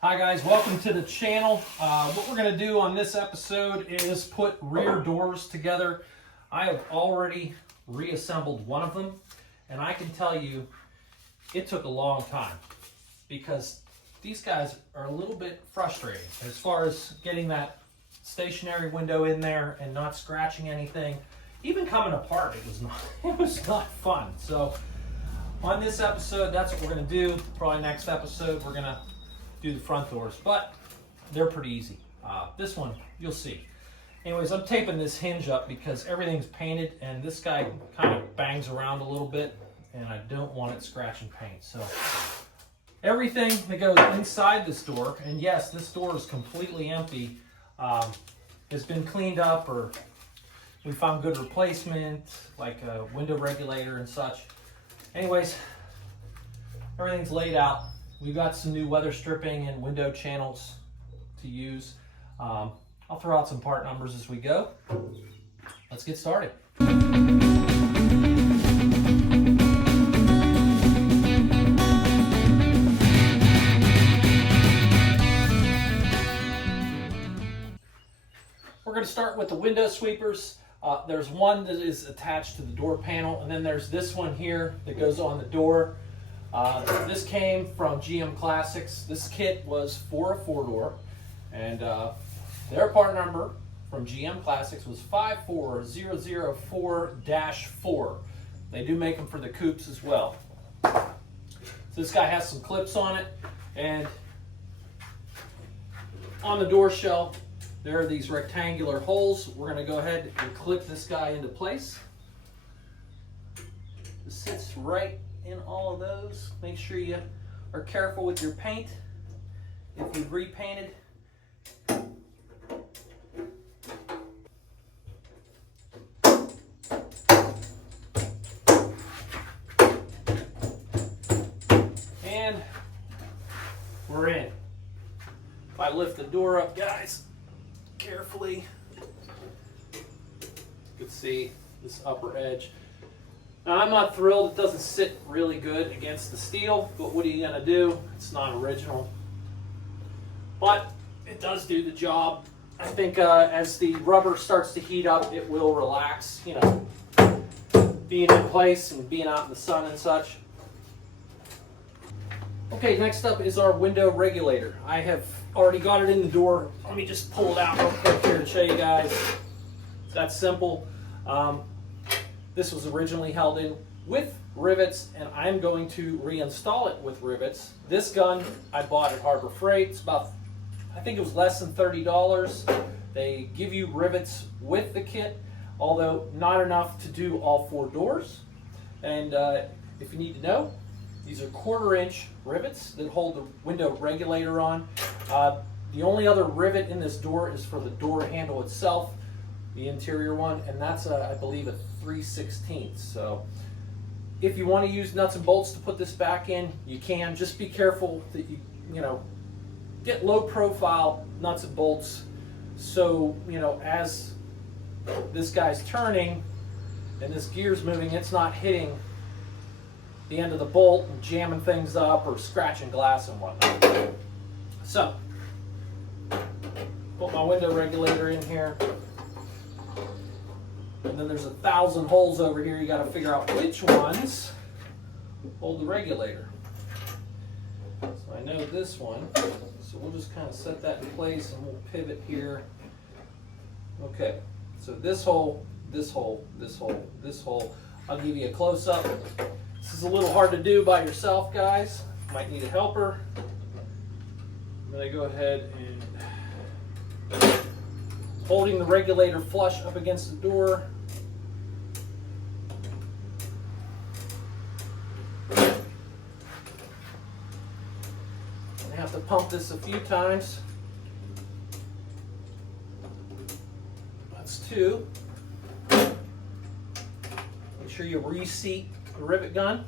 Hi guys, welcome to the channel. What we're going to do on this episode is put rear doors together. I have already reassembled one of them, and I can tell you it took a long time because these guys are a little bit frustrating as far as getting that stationary window in there and not scratching anything. Even coming apart, it was not fun. So on this episode, that's what we're going to do. Probably next episode, we're going to do the front doors, but they're pretty easy. This one, you'll see. Anyways, I'm taping this hinge up because everything's painted and this guy kind of bangs around a little bit and I don't want it scratching paint. So everything that goes inside this door, and yes, this door is completely empty, has been cleaned up, or we found good replacement, like a window regulator and such. Anyways, everything's laid out. We've got some new weather stripping and window channels to use. I'll throw out some part numbers as we go. Let's get started. We're going to start with the window sweepers. There's one that is attached to the door panel, and then there's this one here that goes on the door. This came from GM Classics. This kit was for a 4-door, and their part number from GM Classics was 54004-4. They do make them for the coupes as well. So this guy has some clips on it, and on the door shelf there are these rectangular holes. We're going to go ahead and clip this guy into place. It sits right in all of those. Make sure you are careful with your paint if you've repainted. And we're in. If I lift the door up, guys, carefully, you can see this upper edge. Now, I'm not thrilled it doesn't sit really good against the steel, but what are you going to do? It's not original. But it does do the job. I think as the rubber starts to heat up, it will relax, you know, being in place and being out in the sun and such. Okay, next up is our window regulator. I have already got it in the door. Let me just pull it out real quick here to show you guys. It's that simple. This was originally held in with rivets, and I'm going to reinstall it with rivets. This gun I bought at Harbor Freight. It's about, I think it was less than $30. They give you rivets with the kit, although not enough to do all 4 doors. And if you need to know, these are 1/4-inch rivets that hold the window regulator on. The only other rivet in this door is for the door handle itself, the interior one, and that's I believe a 3/16. So if you want to use nuts and bolts to put this back in, you can. Just be careful that you get low profile nuts and bolts, so as this guy's turning and this gear's moving, it's not hitting the end of the bolt and jamming things up or scratching glass and whatnot. So put my window regulator in here. And then there's 1,000 holes over here. You got to figure out which ones hold the regulator. So I know this one. So we'll just kind of set that in place and we'll pivot here. Okay. So this hole, this hole, this hole, this hole. I'll give you a close-up. This is a little hard to do by yourself, guys. Might need a helper. I'm going to go ahead and holding the regulator flush up against the door. I have to pump this a few times. That's 2. Make sure you reseat the rivet gun.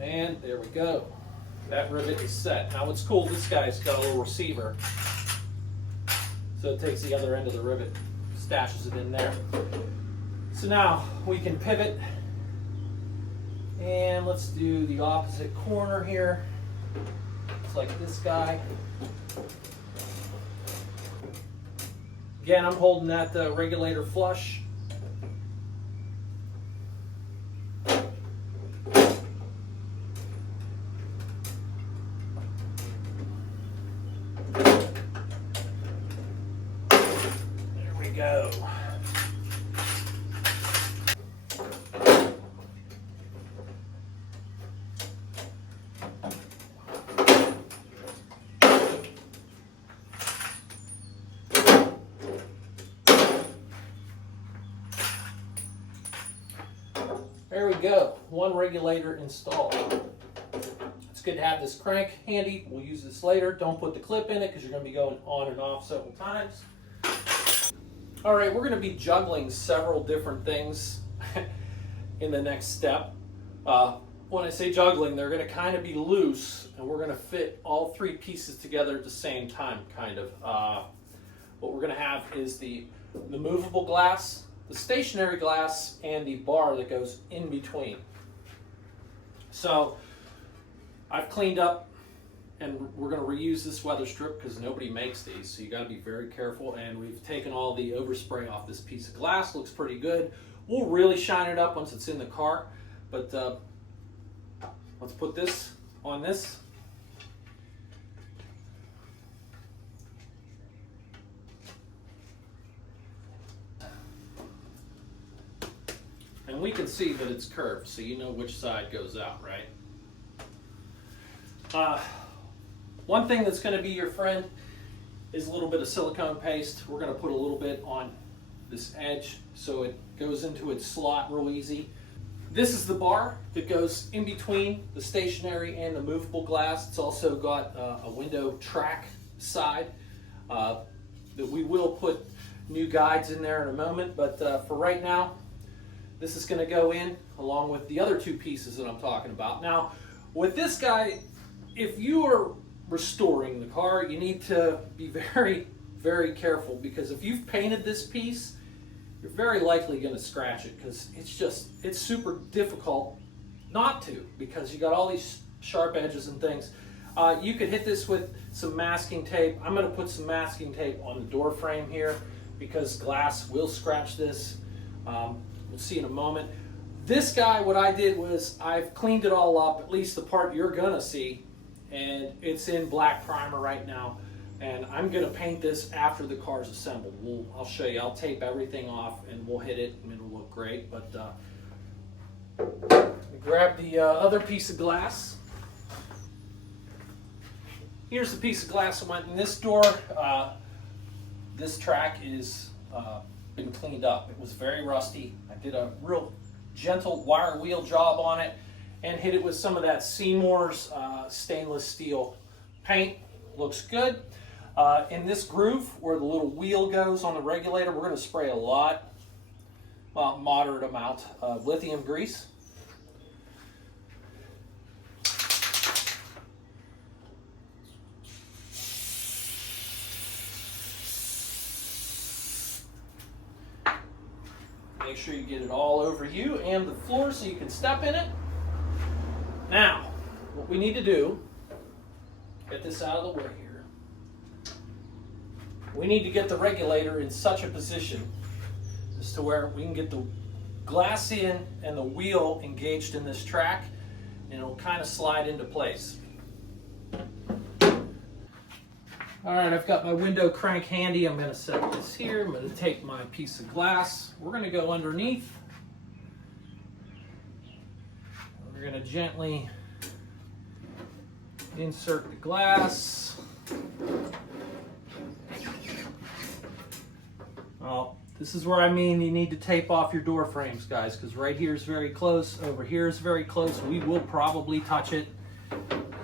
And there we go. That rivet is set. Now what's cool, this guy's got a little receiver. So it takes the other end of the rivet, stashes it in there. So now we can pivot, and let's do the opposite corner here. like this guy. Again, I'm holding that regulator flush. There we go. There we go, one regulator installed. It's good to have this crank handy. We'll use this later. Don't put the clip in it because you're going to be going on and off several times. All right, we're going to be juggling several different things in the next step. When I say juggling, they're going to kind of be loose, and we're going to fit all three pieces together at the same time, kind of. What we're going to have is the movable glass, the stationary glass, and the bar that goes in between. So I've cleaned up, and we're going to reuse this weather strip because nobody makes these, so you got to be very careful. And we've taken all the overspray off this piece of glass. Looks pretty good. We'll really shine it up once it's in the car, but let's put this on this. And we can see that it's curved, so you know which side goes out, right? One thing that's going to be your friend is a little bit of silicone paste. We're going to put a little bit on this edge so it goes into its slot real easy. This is the bar that goes in between the stationary and the movable glass. It's also got a window track side that we will put new guides in there in a moment, but for right now, this is going to go in along with the other two pieces that I'm talking about. Now, with this guy, if you are restoring the car, you need to be very, very careful, because if you've painted this piece, you're very likely going to scratch it, because it's super difficult not to, because you got all these sharp edges and things. You could hit this with some masking tape. I'm going to put some masking tape on the door frame here because glass will scratch this. We'll see in a moment. This guy, what I did was I've cleaned it all up, at least the part you're gonna see, and it's in black primer right now. And I'm gonna paint this after the car's assembled. I'll show you. I'll tape everything off and we'll hit it and it'll look great. But grab the other piece of glass. Here's the piece of glass that went in this door. This track is been cleaned up. It was very rusty. I did a real gentle wire wheel job on it and hit it with some of that Seymour's stainless steel paint. Looks good. In this groove where the little wheel goes on the regulator, we're going to spray a lot, well, moderate amount of lithium grease. Make sure you get it all over you and the floor so you can step in it. Now, what we need to do, get this out of the way here. We need to get the regulator in such a position as to where we can get the glass in and the wheel engaged in this track, and it'll kind of slide into place. All right, I've got my window crank handy. I'm going to set this here. I'm going to take my piece of glass. We're going to go underneath. We're going to gently insert the glass. Well, this is where I mean you need to tape off your door frames, guys, because right here is very close. Over here is very close. We will probably touch it.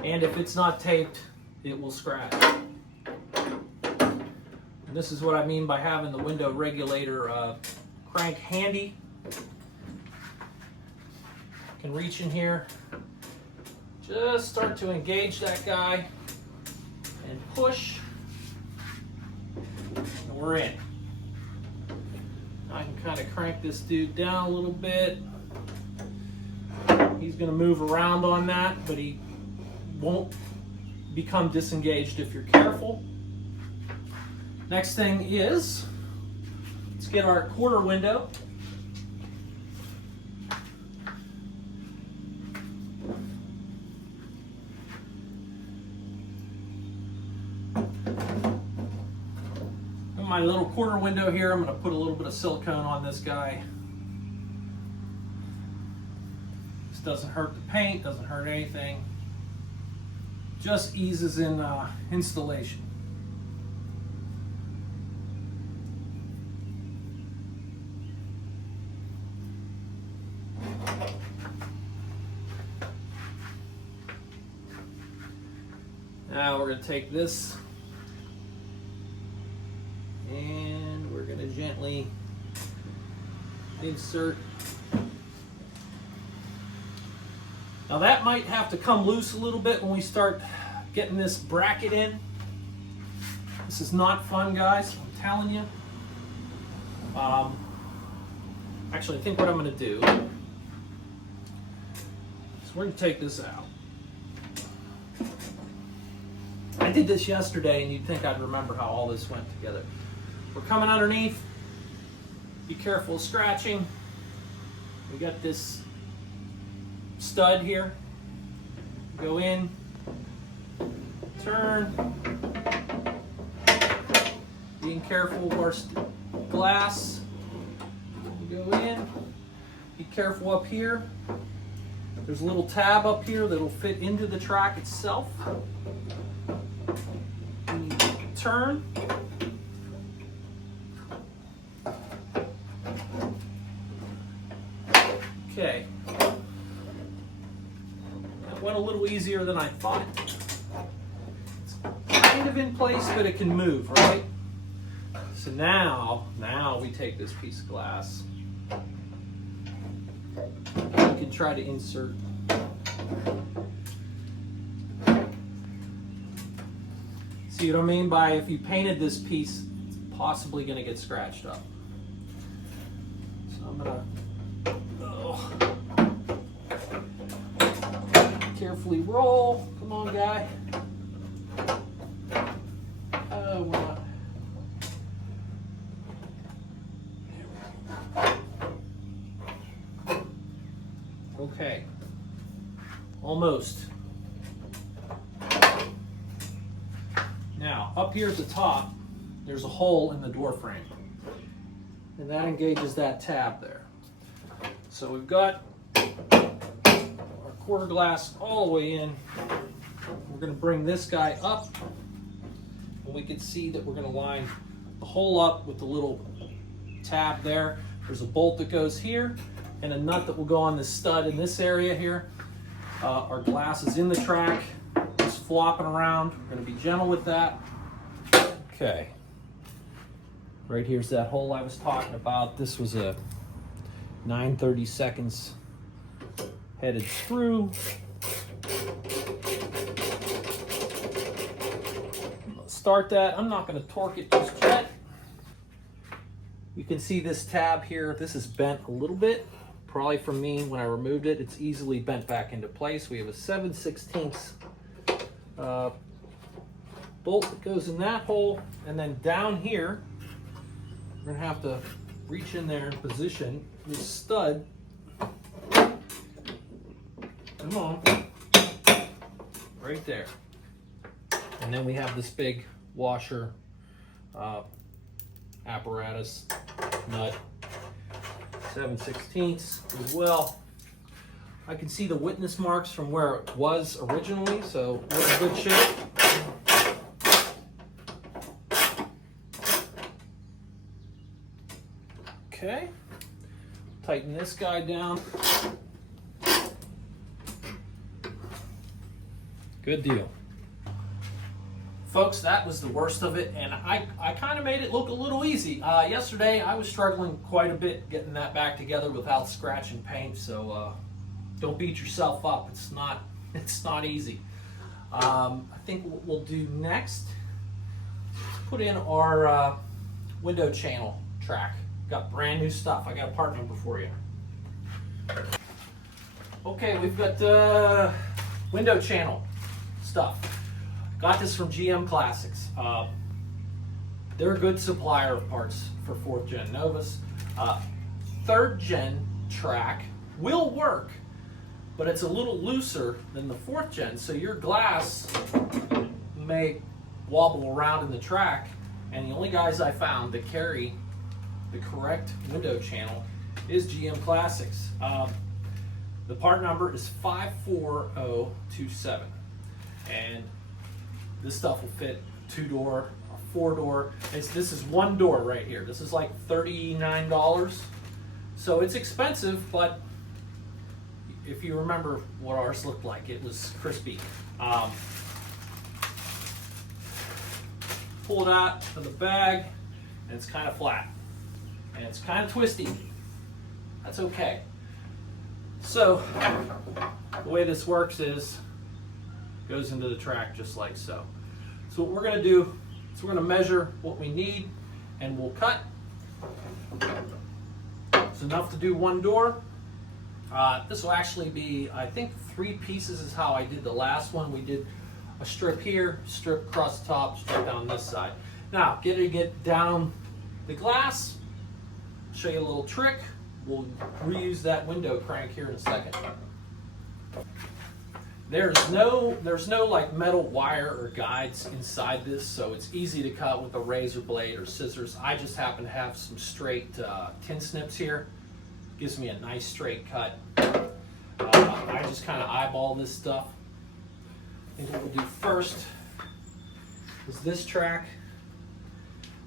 And if it's not taped, it will scratch. This is what I mean by having the window regulator crank handy. You can reach in here, just start to engage that guy, and push, and we're in. I can kind of crank this dude down a little bit. He's going to move around on that, but he won't become disengaged if you're careful. Next thing is, let's get our quarter window. My little quarter window here, I'm going to put a little bit of silicone on this guy. This doesn't hurt the paint, doesn't hurt anything. Just eases in installation. Now we're going to take this and we're going to gently insert. Now that might have to come loose a little bit when we start getting this bracket in. This is not fun, guys, I'm telling you. Actually, I think what I'm going to do is we're going to take this out. I did this yesterday, and you'd think I'd remember how all this went together. We're coming underneath. Be careful of scratching. We got this stud here. Go in, turn. Being careful of our glass. Go in. Be careful up here. There's a little tab up here that'll fit into the track itself. Turn. Okay. That went a little easier than I thought. It's kind of in place, but it can move, right? So now we take this piece of glass. We can try to insert. See what I mean by if you painted this piece, it's possibly going to get scratched up. So I'm going to carefully roll. Come on, guy. Oh, we're not. Okay. Almost. Now, up here at the top, there's a hole in the door frame. And that engages that tab there. So we've got our quarter glass all the way in. We're going to bring this guy up. And we can see that we're going to line the hole up with the little tab there. There's a bolt that goes here and a nut that will go on the stud in this area here. Our glass is in the track. It's flopping around. We're going to be gentle with that. Okay. Right here's that hole I was talking about. This was a 9/32 headed through. Let's start that. I'm not going to torque it just yet. You can see this tab here. This is bent a little bit. Probably from me when I removed it. It's easily bent back into place. We have a 7/16 bolt that goes in that hole, and then down here we're going to have to reach in there and position this stud. Come on. Right there. And then we have this big washer apparatus nut. 7/16 as well. I can see the witness marks from where it was originally, so we're in good shape. Okay, tighten this guy down. Good deal. Folks, that was the worst of it, and I kind of made it look a little easy. Yesterday, I was struggling quite a bit getting that back together without scratching paint, so don't beat yourself up. It's not easy. I think what we'll do next is put in our window channel track. Got brand new stuff. I got a part number for you. Okay, we've got window channel stuff. Got this from GM Classics. They're a good supplier of parts for 4th Gen Novas. 3rd Gen track will work, but it's a little looser than the 4th Gen, so your glass may wobble around in the track, and the only guys I found that carry the correct window channel is GM Classics. The part number is 54027, and this stuff will fit 2-door, 4-door. This is 1 door right here. This is like $39. So it's expensive, but if you remember what ours looked like, it was crispy. Pull it out of the bag, and it's kind of flat. And it's kind of twisty. That's okay. So the way this works is it goes into the track just like so. So what we're going to do is we're going to measure what we need, and we'll cut. It's enough to do 1 door. This will actually be, I think, 3 pieces is how I did the last one. We did a strip here, strip across the top, strip down this side. Now, get down the glass. Show you a little trick. We'll reuse that window crank here in a second. There's no like metal wire or guides inside this, so it's easy to cut with a razor blade or scissors. I just happen to have some straight tin snips here. Gives me a nice straight cut. I just kind of eyeball this stuff. I think what we'll do first is this track.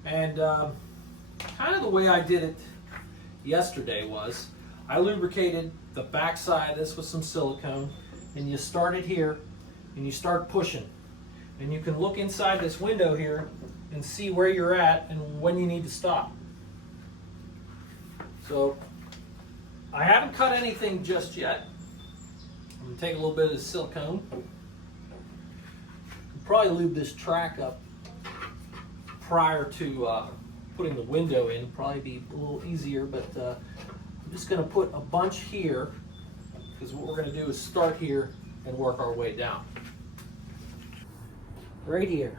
And kind of the way I did it yesterday was I lubricated the back side of this with some silicone, and you start it here and you start pushing, and you can look inside this window here and see where you're at and when you need to stop. So I haven't cut anything just yet. I'm going to take a little bit of the silicone. I'll probably lube this track up prior to putting the window in. Probably be a little easier, but I'm just going to put a bunch here, because what we're going to do is start here and work our way down. Right here.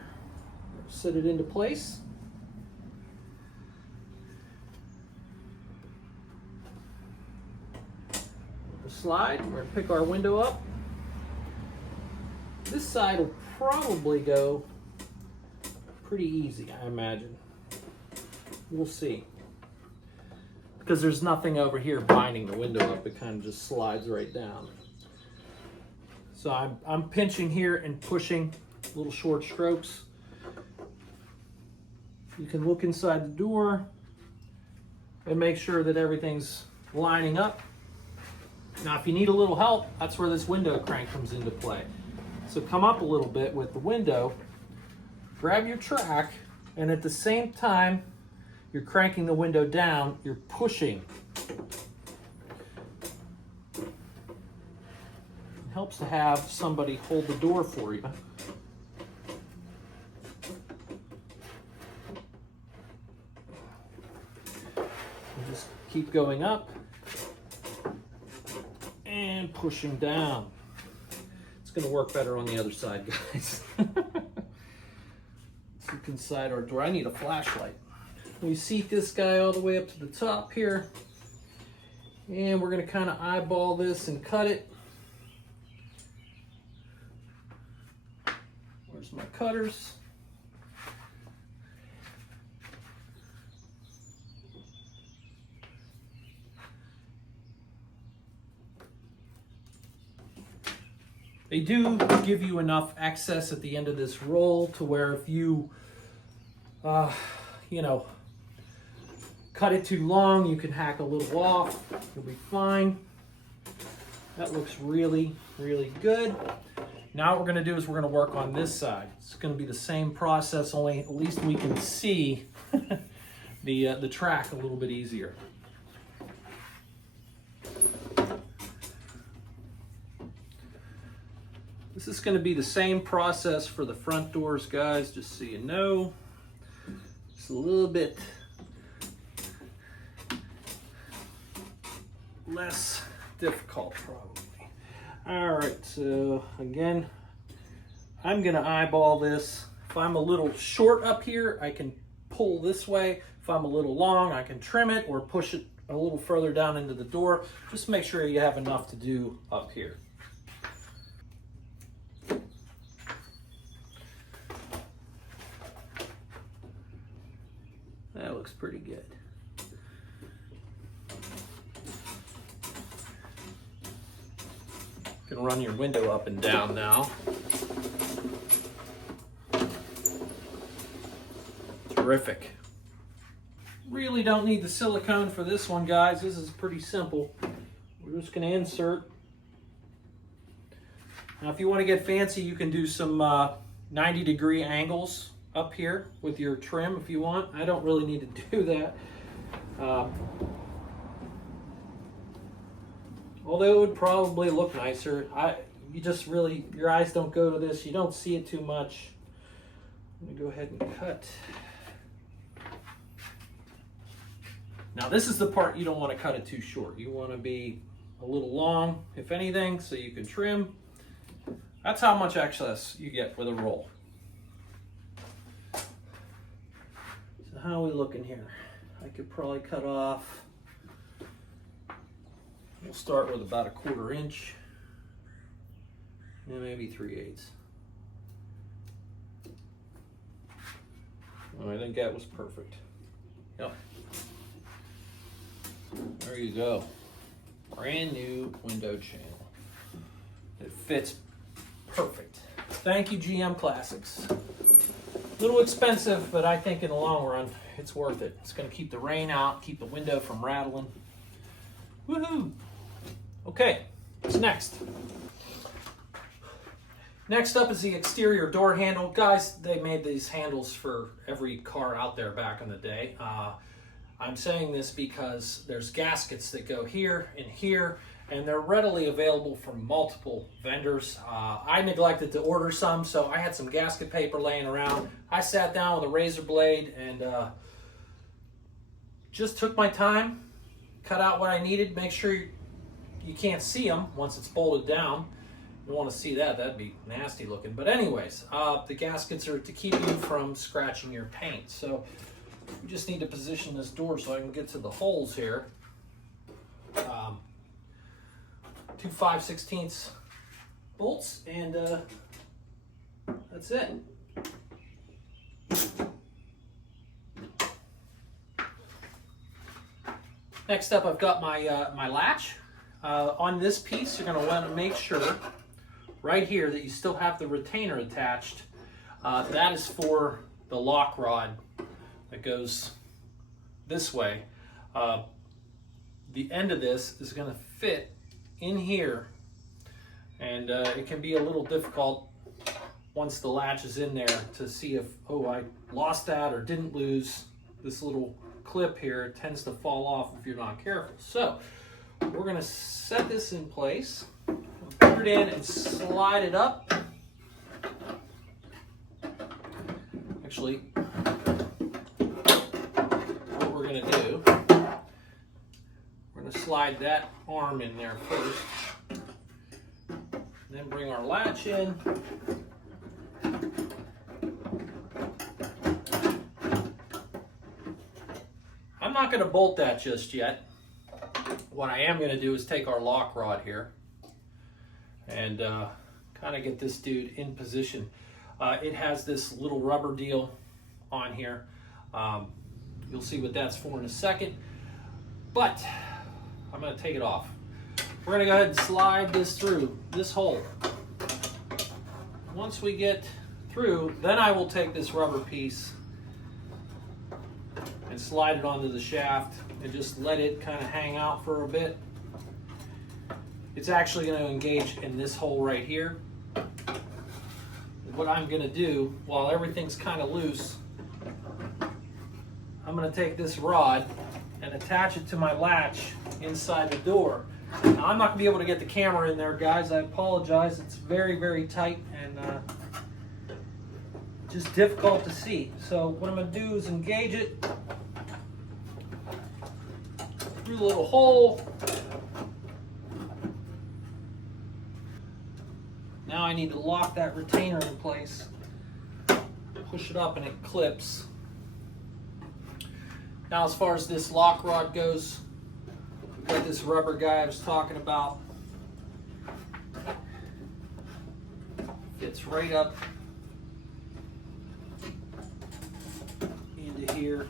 Set it into place. Slide, we're going to pick our window up. This side will probably go pretty easy, I imagine. We'll see. Because there's nothing over here binding the window up, it kind of just slides right down. So I'm pinching here and pushing little short strokes. You can look inside the door and make sure that everything's lining up. Now, if you need a little help, that's where this window crank comes into play. So come up a little bit with the window, grab your track, and at the same time you're cranking the window down, you're pushing. It helps to have somebody hold the door for you. And just keep going up and pushing down. It's going to work better on the other side, guys. Let's look inside our door. I need a flashlight. We seat this guy all the way up to the top here, and we're going to kind of eyeball this and cut it. Where's my cutters? They do give you enough excess at the end of this roll to where if you, cut it too long, you can hack a little off. You'll be fine. That looks really, really good. Now what we're going to do is we're going to work on this side. It's going to be the same process, only at least we can see the track a little bit easier. This is going to be the same process for the front doors, guys, just so you know. It's a little bit less difficult, probably. All right, so again, I'm gonna eyeball this. If I'm a little short up here, I can pull this way. If I'm a little long, I can trim it or push it a little further down into the door. Just make sure you have enough to do up here. That looks pretty good. You can run your window up and down now. Terrific. Really don't need the silicone for this one, guys. This is pretty simple. We're just going to insert. Now, if you want to get fancy, you can do some 90-degree angles up here with your trim if you want. I don't really need to do that. Although it would probably look nicer. You just really, your eyes don't go to this. You don't see it too much. I'm going to go ahead and cut. Now this is the part you don't want to cut it too short. You want to be a little long, if anything, so you can trim. That's how much excess you get with a roll. So how are we looking here? I could probably cut off. We'll start with about 1/4 inch, and maybe 3/8. I think that was perfect. Yep. There you go. Brand new window channel. It fits perfect. Thank you, GM Classics. A little expensive, but I think in the long run, it's worth it. It's going to keep the rain out, keep the window from rattling. Woohoo! Okay, what's next? Next up is the exterior door handle. Guys, they made these handles for every car out there back in the day. I'm saying this because there's gaskets that go here and here, and they're readily available from multiple vendors. I neglected to order some, so I had some gasket paper laying around. I sat down with a razor blade and just took my time, cut out what I needed, make sure you can't see them once it's bolted down. You don't want to see that, that'd be nasty looking. But anyways, the gaskets are to keep you from scratching your paint. So we just need to position this door so I can get to the holes here. 2 5/16 bolts, and that's it. Next up, I've got my latch. On this piece, you're going to want to make sure right here that you still have the retainer attached. That is for the lock rod that goes this way. The end of this is going to fit in here, and it can be a little difficult once the latch is in there to see if, oh, I lost that or didn't lose this little clip here. It tends to fall off if you're not careful. So we're going to set this in place, put it in and slide it up. Actually, what we're going to do, we're going to slide that arm in there first, then bring our latch in. I'm not going to bolt that just yet. What I am going to do is take our lock rod here and kind of get this dude in position. It has this little rubber deal on here. You'll see what that's for in a second, but I'm going to take it off. We're going to go ahead and slide this through this hole. Once we get through, then I will take this rubber piece and slide it onto the shaft and just let it kind of hang out for a bit. It's actually going to engage in this hole right here. What I'm going to do, while everything's kind of loose, I'm going to take this rod and attach it to my latch inside the door. Now, I'm not going to be able to get the camera in there, guys. I apologize. It's very, very tight and just difficult to see. So what I'm going to do is engage it through the little hole. Now I need to lock that retainer in place. Push it up and it clips. Now as far as this lock rod goes, we've got this rubber guy I was talking about. Fits right up into here.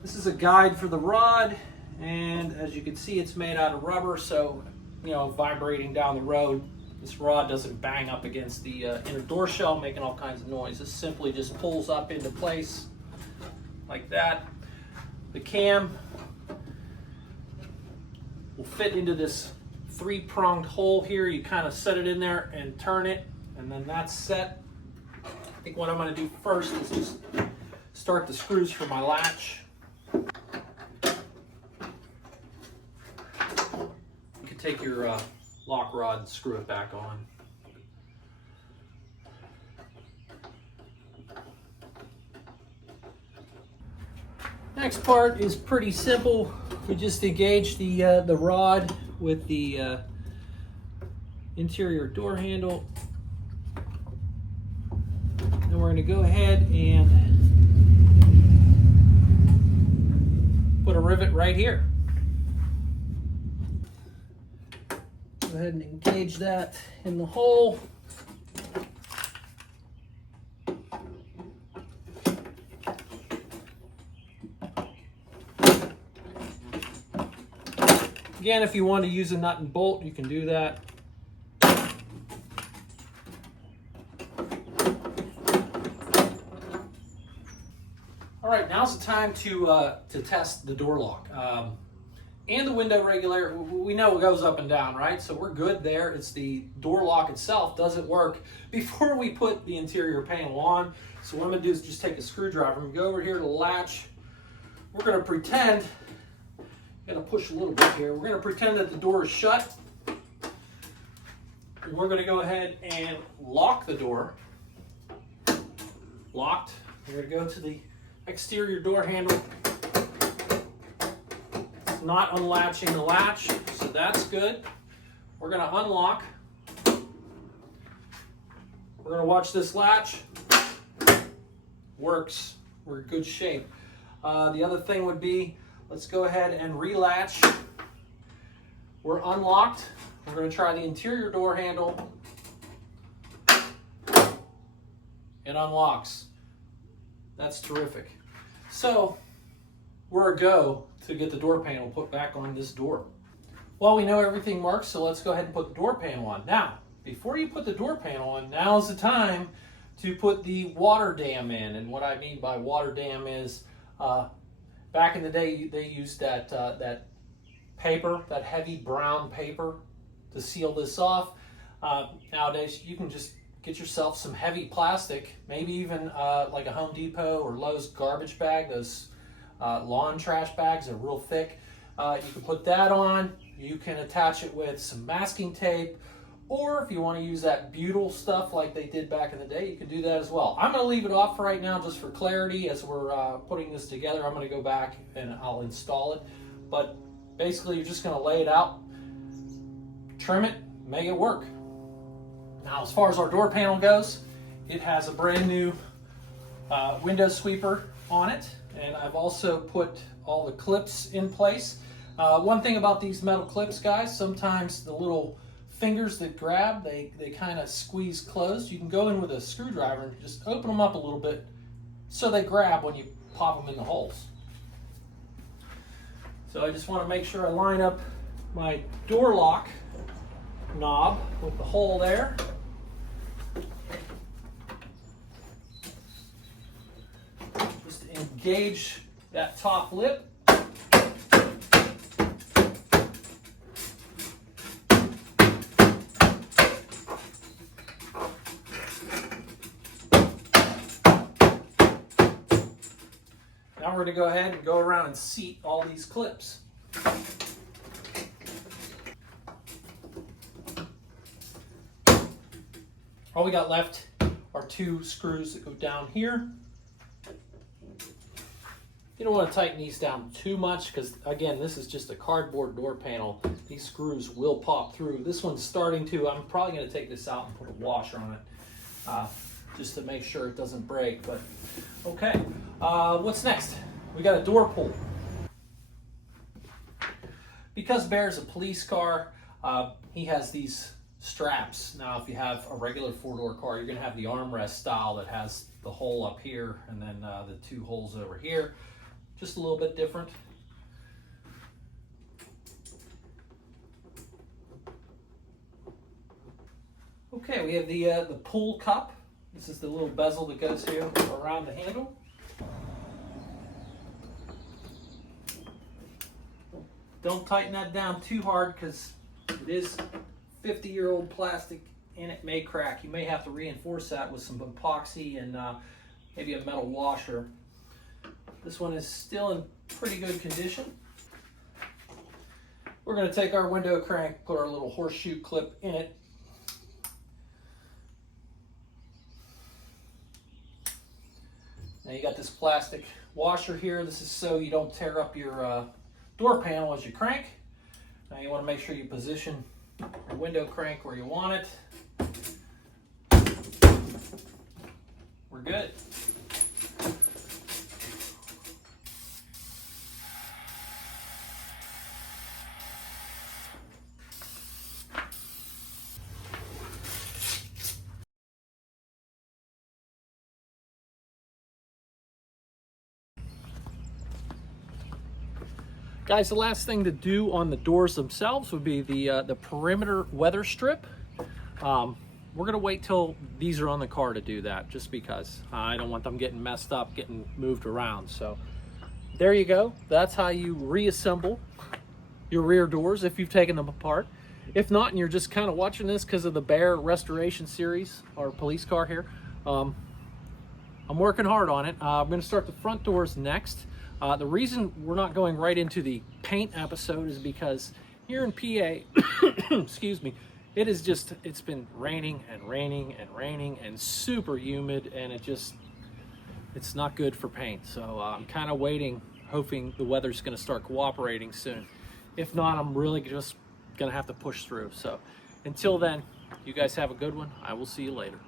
This is a guide for the rod, and as you can see, it's made out of rubber, so vibrating down the road, this rod doesn't bang up against the inner door shell, making all kinds of noise. This simply just pulls up into place like that. The cam will fit into this 3-pronged hole here. You kind of set it in there and turn it, and then that's set. I think what I'm going to do first is just start the screws for my latch. You can take your lock rod and screw it back on. Next part is pretty simple. We just engage the rod with the interior door handle. And we're going to go ahead and put a rivet right here. Go ahead and engage that in the hole. Again, if you want to use a nut and bolt, you can do that. All right, now's the time to test the door lock and the window regulator. We know it goes up and down, right? So we're good there. It's the door lock itself doesn't work before we put the interior panel on. So what I'm going to do is just take a screwdriver. I'm going to go over here to the latch. We're going to pretend. I'm going to push a little bit here. We're going to pretend that the door is shut. And we're going to go ahead and lock the door. Locked. We're going to go to the exterior door handle. It's not unlatching the latch, so that's good. We're going to unlock. We're going to watch this latch. Works. We're in good shape. The other thing would be, let's go ahead and relatch. We're unlocked. We're going to try the interior door handle. It unlocks. That's terrific. So we're a go to get the door panel put back on this door. Well, we know everything works, so let's go ahead and put the door panel on. Now, before you put the door panel on, now's the time to put the water dam in. And what I mean by water dam is, back in the day, they used that paper, that heavy brown paper, to seal this off. Nowadays, you can just get yourself some heavy plastic, maybe even like a Home Depot or Lowe's garbage bag. Those lawn trash bags are real thick. You can put that on. You can attach it with some masking tape, or if you want to use that butyl stuff like they did back in the day, you can do that as well. I'm going to leave it off for right now just for clarity. As we're putting this together, I'm going to go back and I'll install it. But basically, you're just going to lay it out, trim it, make it work. Now, as far as our door panel goes, it has a brand new window sweeper on it, and I've also put all the clips in place. One thing about these metal clips, guys, sometimes the little fingers that grab, they kind of squeeze closed. You can go in with a screwdriver and just open them up a little bit so they grab when you pop them in the holes. So I just want to make sure I line up my door lock knob with the hole there. Just engage that top lip. Now we're going to go ahead and go around and seat all these clips. All we got left are two screws that go down here. You don't want to tighten these down too much because, again, this is just a cardboard door panel. These screws will pop through. This one's starting to. I'm probably going to take this out and put a washer on it just to make sure it doesn't break. But okay, what's next? We got a door pull. Because Bear's a police car, he has these straps. Now, if you have a regular four-door car, you're going to have the armrest style that has the hole up here and then the two holes over here. Just a little bit different. Okay, we have the pull cup. This is the little bezel that goes here around the handle. Don't tighten that down too hard because it is 50-year-old plastic and it may crack. You may have to reinforce that with some epoxy and maybe a metal washer. This one is still in pretty good condition. We're going to take our window crank, put our little horseshoe clip in it. Now you got this plastic washer here. This is so you don't tear up your door panel as you crank. Now you want to make sure you position your window crank where you want it. We're good. Guys, the last thing to do on the doors themselves would be the perimeter weather strip. We're gonna wait till these are on the car to do that, just because I don't want them getting messed up, getting moved around. So there you go. That's how you reassemble your rear doors if you've taken them apart. If not, and you're just kind of watching this because of the Bear Restoration Series, our police car here, I'm working hard on it. I'm gonna start the front doors next. The reason we're not going right into the paint episode is because here in PA, excuse me, it's been raining and raining and raining and super humid, and it's not good for paint. So I'm kind of waiting, hoping the weather's going to start cooperating soon. If not, I'm really just going to have to push through. So until then, you guys have a good one. I will see you later.